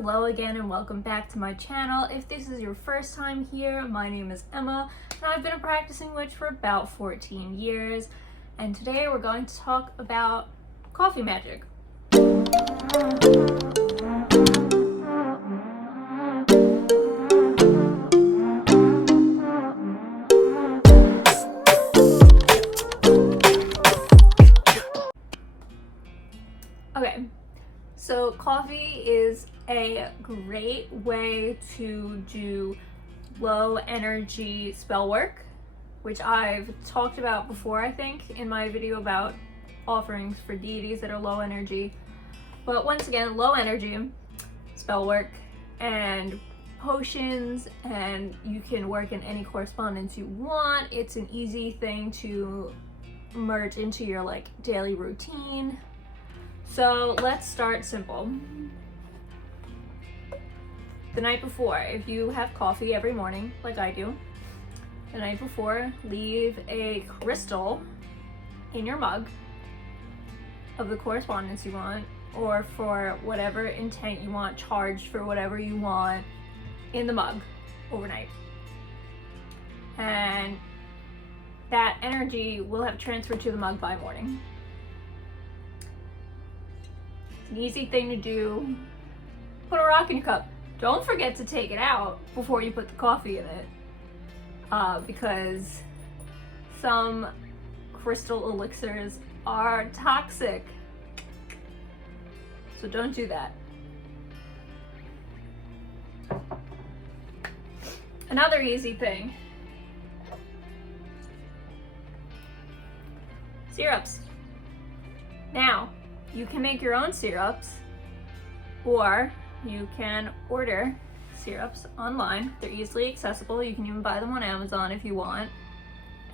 Hello again and welcome back to my channel. If this is your first time here, my name is Emma and I've been a practicing witch for about 14 years. And today we're going to talk about coffee magic. Okay, so coffee is a great way to do low energy spell work, which I've talked about before, I think, in my video about offerings for deities that are low energy. But once again, low energy spell work and potions, and you can work in any correspondence you want. It's an easy thing to merge into your daily routine. So let's start simple. The night before, if you have coffee every morning, like I do, the night before, leave a crystal in your mug of the correspondence you want, or for whatever intent you want, charged for whatever you want, in the mug overnight. And that energy will have transferred to the mug by morning. It's an easy thing to do. Put a rock in your cup. Don't forget to take it out before you put the coffee in it, because some crystal elixirs are toxic. So don't do that. Another easy thing. Syrups. Now, you can make your own syrups, or you can order syrups online. They're easily accessible. You can even buy them on Amazon if you want.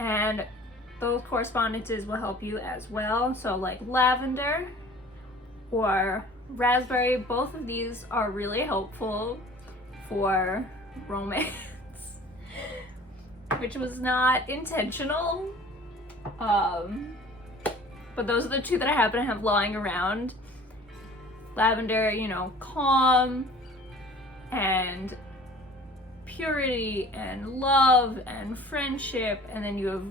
And those correspondences will help you as well. So like lavender or raspberry, both of these are really helpful for romance, which was not intentional. But those are the two that I happen to have lying around. Lavender, calm and purity and love and friendship. And then you have,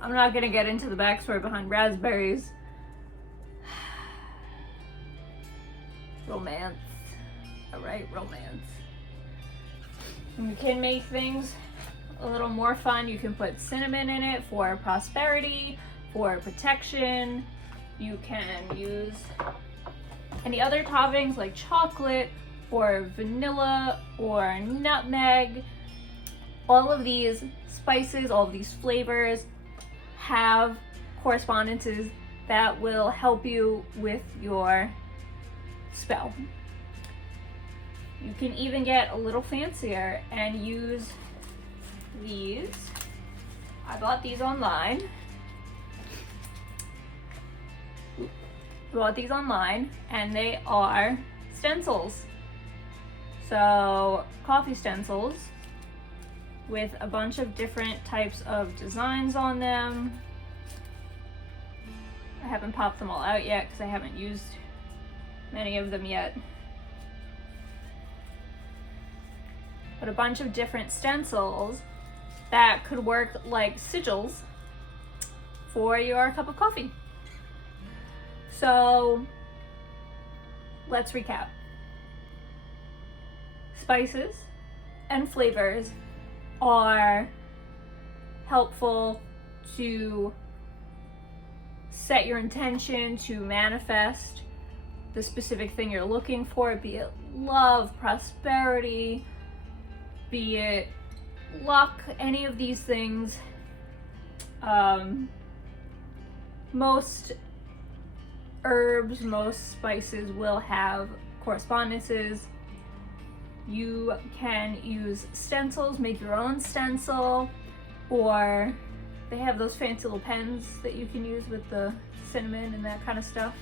I'm not gonna get into the backstory behind raspberries. Romance. All right, romance. And you can make things a little more fun. You can put cinnamon in it for prosperity, for protection. You can use any other toppings like chocolate or vanilla or nutmeg. All of these spices, all of these flavors have correspondences that will help you with your spell. You can even get a little fancier and use these. I bought these online. And they are stencils. So coffee stencils with a bunch of different types of designs on them. I haven't popped them all out yet because I haven't used many of them yet. But a bunch of different stencils that could work like sigils for your cup of coffee. So let's recap. Spices and flavors are helpful to set your intention, to manifest the specific thing you're looking for, be it love, prosperity, be it luck, any of these things. Most herbs, most spices will have correspondences. You can use stencils, make your own stencil, or they have those fancy little pens that you can use with the cinnamon and that kind of stuff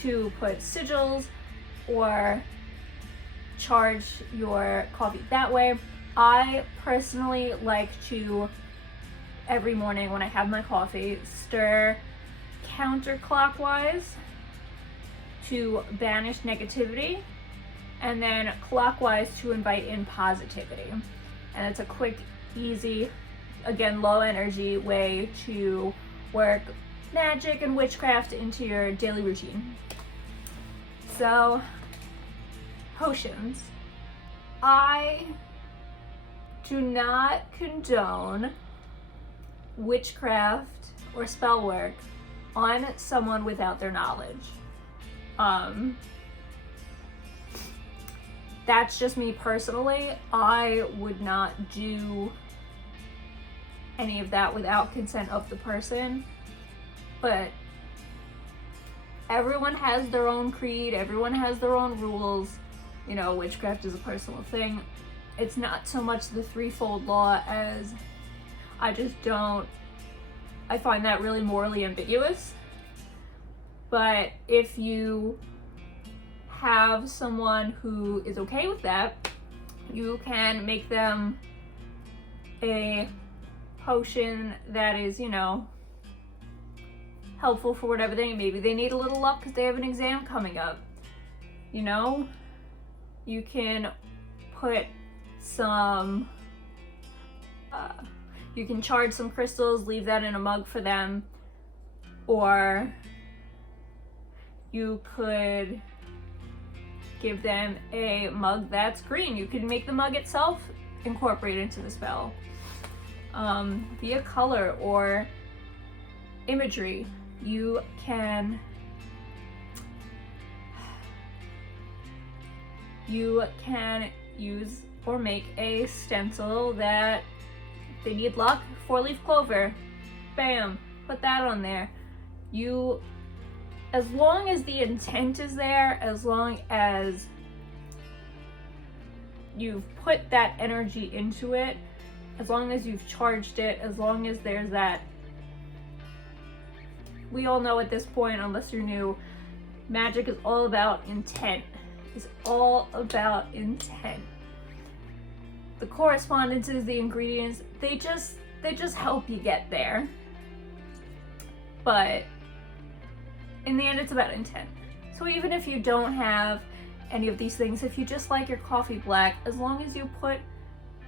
to put sigils or charge your coffee that way. I personally like to, every morning when I have my coffee, stir counterclockwise to banish negativity and then clockwise to invite in positivity. And it's a quick, easy, again, low energy way to work magic and witchcraft into your daily routine. So, potions. I do not condone witchcraft or spell work on someone without their knowledge. That's just me personally. I would not do any of that without consent of the person. But everyone has their own creed, everyone has their own rules. You know, witchcraft is a personal thing. It's not so much the threefold law as I find that really morally ambiguous. But if you have someone who is okay with that, you can make them a potion that is, you know, helpful for whatever they need. Maybe they need a little luck because they have an exam coming up. You know, you can put some, you can charge some crystals, leave that in a mug for them, or you could give them a mug that's green. You can make the mug itself incorporate into the spell via color or imagery. You can use or make a stencil that they need luck, 4-leaf clover, bam, put that on there. As long as the intent is there, as long as you've put that energy into it, as long as you've charged it, as long as there's that, we all know at this point, unless you're new, magic is all about intent. It's all about intent. The correspondences, the ingredients, they just help you get there. But in the end, it's about intent. So even if you don't have any of these things, if you just like your coffee black, as long as you put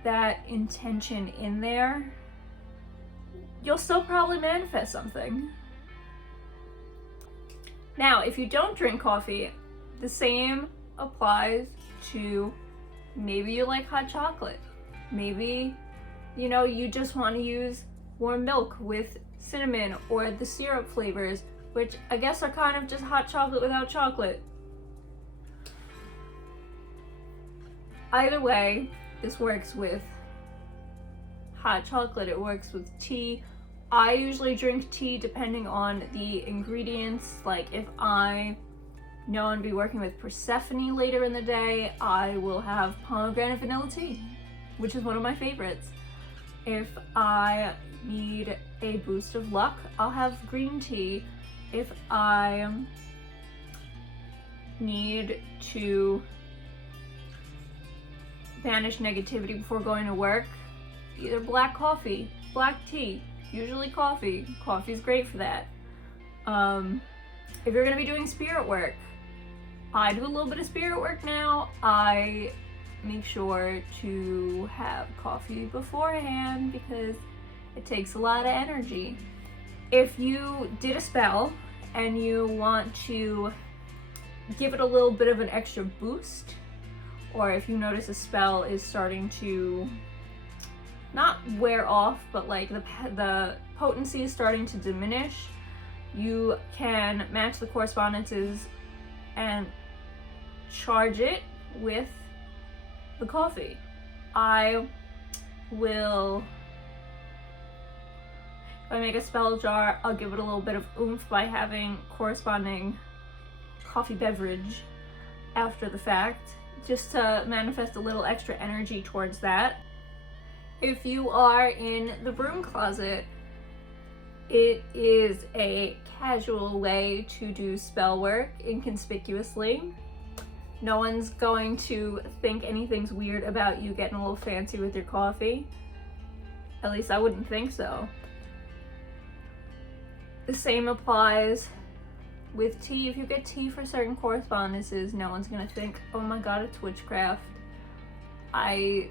that intention in there, you'll still probably manifest something. Now, if you don't drink coffee, the same applies to, maybe you like hot chocolate. Maybe, you know, you just want to use warm milk with cinnamon or the syrup flavors, which I guess are kind of just hot chocolate without chocolate. Either way, this works with hot chocolate, it works with tea. I usually drink tea depending on the ingredients. Like if I know I'm gonna be working with Persephone later in the day, I will have pomegranate vanilla tea, which is one of my favorites. If I need a boost of luck, I'll have green tea. If I need to banish negativity before going to work, either black coffee, black tea, usually coffee. Coffee's great for that. If you're gonna be doing spirit work, I do a little bit of spirit work now. I make sure to have coffee beforehand because it takes a lot of energy. If you did a spell and you want to give it a little bit of an extra boost, or if you notice a spell is starting to not wear off, but like the potency is starting to diminish, you can match the correspondences and charge it with the coffee. If I make a spell jar, I'll give it a little bit of oomph by having corresponding coffee beverage after the fact, just to manifest a little extra energy towards that. If you are in the broom closet, it is a casual way to do spell work inconspicuously. No one's going to think anything's weird about you getting a little fancy with your coffee. At least I wouldn't think so. The same applies with tea, if you get tea for certain correspondences, no one's gonna think, oh my god, it's witchcraft. I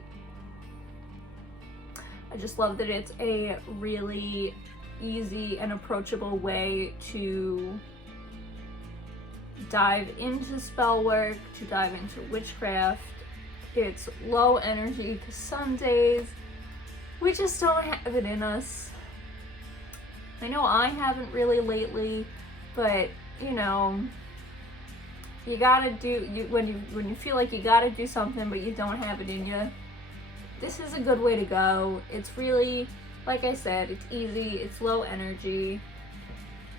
just love that it's a really easy and approachable way to dive into spell work, to dive into witchcraft. It's low energy because some days we just don't have it in us. I know I haven't really lately, but you know, you gotta do, when you feel like you gotta do something but you don't have it in you, this is a good way to go. It's really, like I said, it's easy, it's low energy.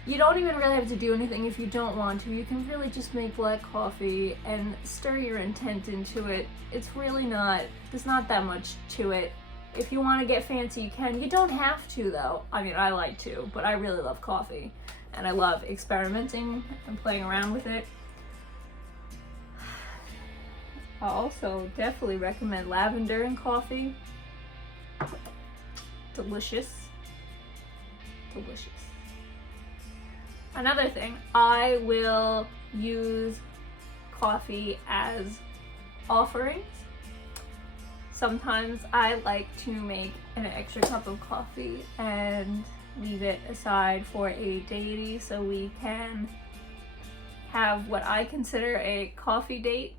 You don't even really have to do anything if you don't want to. You can really just make black coffee and stir your intent into it. It's really not, there's not that much to it. If you want to get fancy, you can. You don't have to though. I mean, I like to, but I really love coffee and I love experimenting and playing around with it. I also definitely recommend lavender in coffee. Delicious. Delicious. Another thing, I will use coffee as offerings. Sometimes I like to make an extra cup of coffee and leave it aside for a deity so we can have what I consider a coffee date.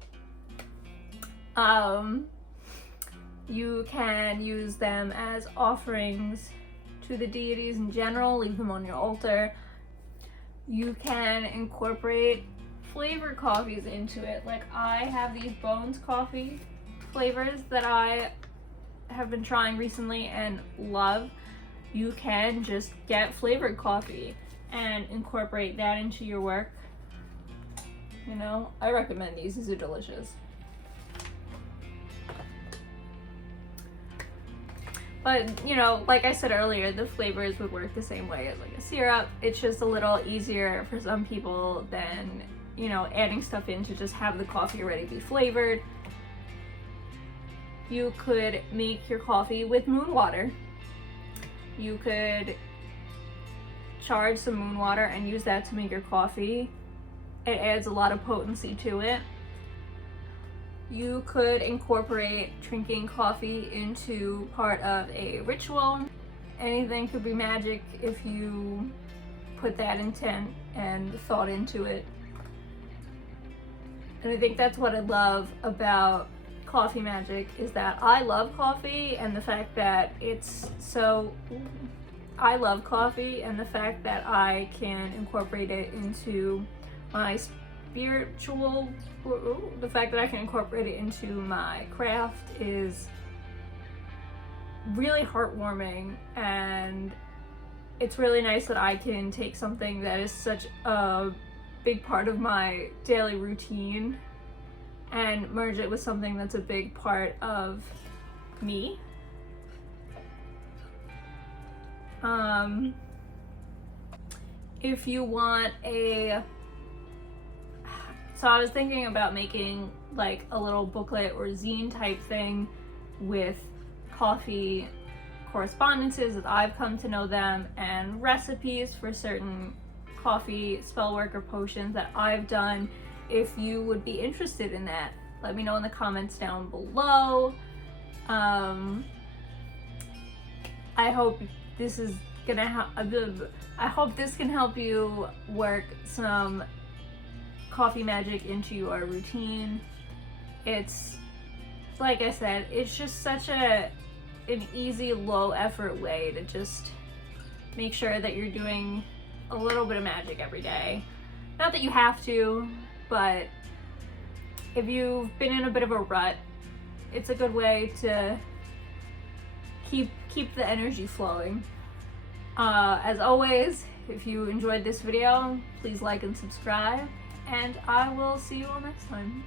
You can use them as offerings to the deities in general, leave them on your altar. You can incorporate flavored coffees into it. Like I have these Bones coffee flavors that I have been trying recently and love. You can just get flavored coffee and incorporate that into your work. You know, I recommend these. These are delicious. But, you know, like I said earlier, the flavors would work the same way as like a syrup. It's just a little easier for some people than, you know, adding stuff in to just have the coffee already be flavored. You could make your coffee with moon water. You could charge some moon water and use that to make your coffee. It adds a lot of potency to it. You could incorporate drinking coffee into part of a ritual. Anything could be magic if you put that intent and thought into it. And I think that's what I love about coffee magic, is that I love coffee, and the fact that it's so, I love coffee, and the fact that I can incorporate it into my spiritual, the fact that I can incorporate it into my craft is really heartwarming, and it's really nice that I can take something that is such a big part of my daily routine and merge it with something that's a big part of me. If you want a, so I was thinking about making like a little booklet or zine type thing with coffee correspondences as I've come to know them, and recipes for certain coffee spellwork or potions that I've done. If you would be interested in that, let me know in the comments down below. I hope this is gonna I hope this can help you work some coffee magic into your routine. It's, like I said, it's just such an easy, low effort way to just make sure that you're doing a little bit of magic every day. Not that you have to, but if you've been in a bit of a rut, it's a good way to keep the energy flowing. As always, if you enjoyed this video, please like and subscribe, and I will see you all next time.